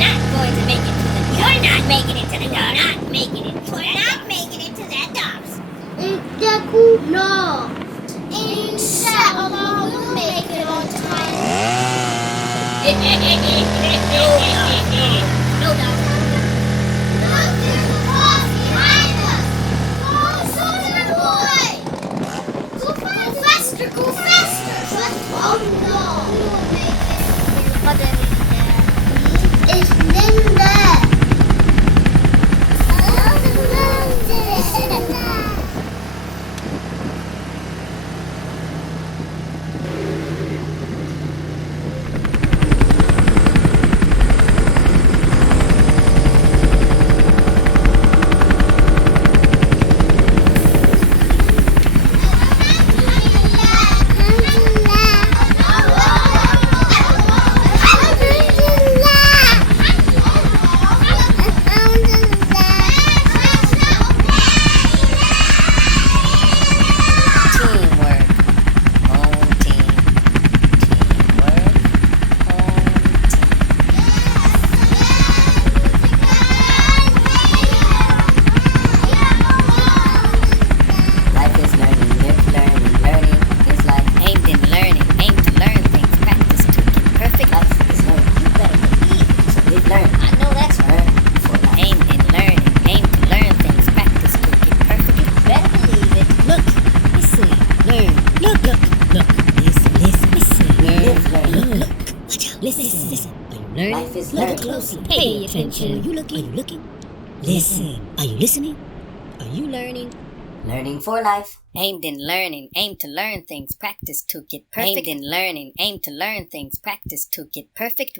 Not going to make it to the. You're not making it to the. You're not making it. We're not making it to the tops. No. Inshallah, we'll make it on time. No, doctor. Look, there's a boss behind us. Oh, soldier boy. Go faster, go faster. Oh no. We will make it. What is Linda. Listen. Are you learning? Life is Look learning. closely. Pay attention. Are you looking? Are you looking? Listen. Are you listening? Are you learning? Learning for life. Aimed in learning, aim to learn things, practice to get perfect. Aimed in learning, aim to learn things, practice to get perfect.